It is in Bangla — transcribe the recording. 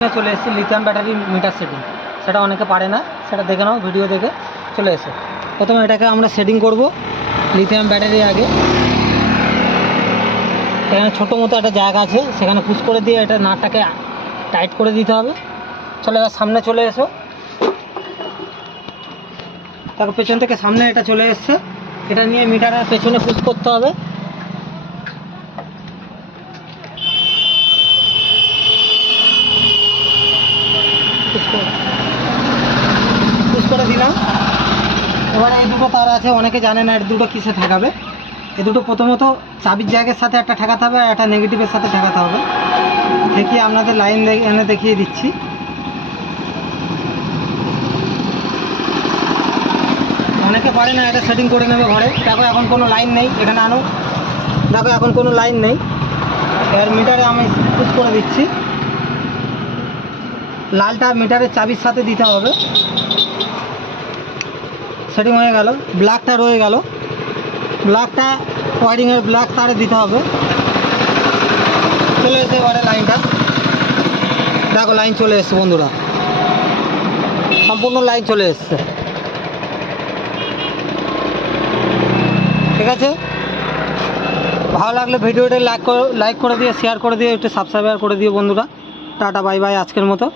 চলে এসেছি লিথিয়াম ব্যাটারি মিটার সেটিং। সেটা অনেকে পারে না, সেটা দেখে নাও, ভিডিও দেখে চলে এসে প্রথমে এটাকে আমরা সেটিং করব লিথিয়াম ব্যাটারি। আগে এখানে ছোটো মতো একটা জায়গা আছে, সেখানে পুশ করে দিয়ে এটা নাটটাকে টাইট করে দিতে হবে। চলে এবার সামনে চলে এসো, তারপর পেছন থেকে সামনে এটা চলে এসছে, এটা নিয়ে মিটারের পেছনে পুশ করতে হবে। পুশ করে দিলাম। এবার এই দুটো তার আছে, অনেকে জানে না এর দুটো কিসে ঠেকাবে। এই দুটো প্রথমত চাবির জায়গার সাথে একটা ঠেকাতে হবে, আর একটা নেগেটিভের সাথে ঠেকাতে হবে। দেখিয়ে আপনাদের লাইন এনে দেখিয়ে দিচ্ছি। অনেকে পারে না, এটা সেটিং করে নেবে ঘরে। দেখো এখন কোনো লাইন নেই, এখানে আনো, দেখো এখন কোনো লাইন নেই। এবার মিটারে আমি পুশ করে দিচ্ছি। লালটা মিটারের চাবির সাথে দিতে হবে, সেটিং হয়ে গেল। ব্ল্যাকটা রয়ে গেল, ব্ল্যাকটা ওয়ারিংয়ের ব্ল্যাক তারে দিতে হবে। চলে এসে এবারে লাইনটা দেখো, লাইন চলে এসছে বন্ধুরা, সম্পূর্ণ লাইন চলে এসছে। ঠিক আছে, ভালো লাগলে ভিডিওটা লাইক করে দিয়ে, শেয়ার করে দিয়ে, একটু সাবস্ক্রাইব করে দিও বন্ধুরা। টাটা বাই বাই আজকের মতো।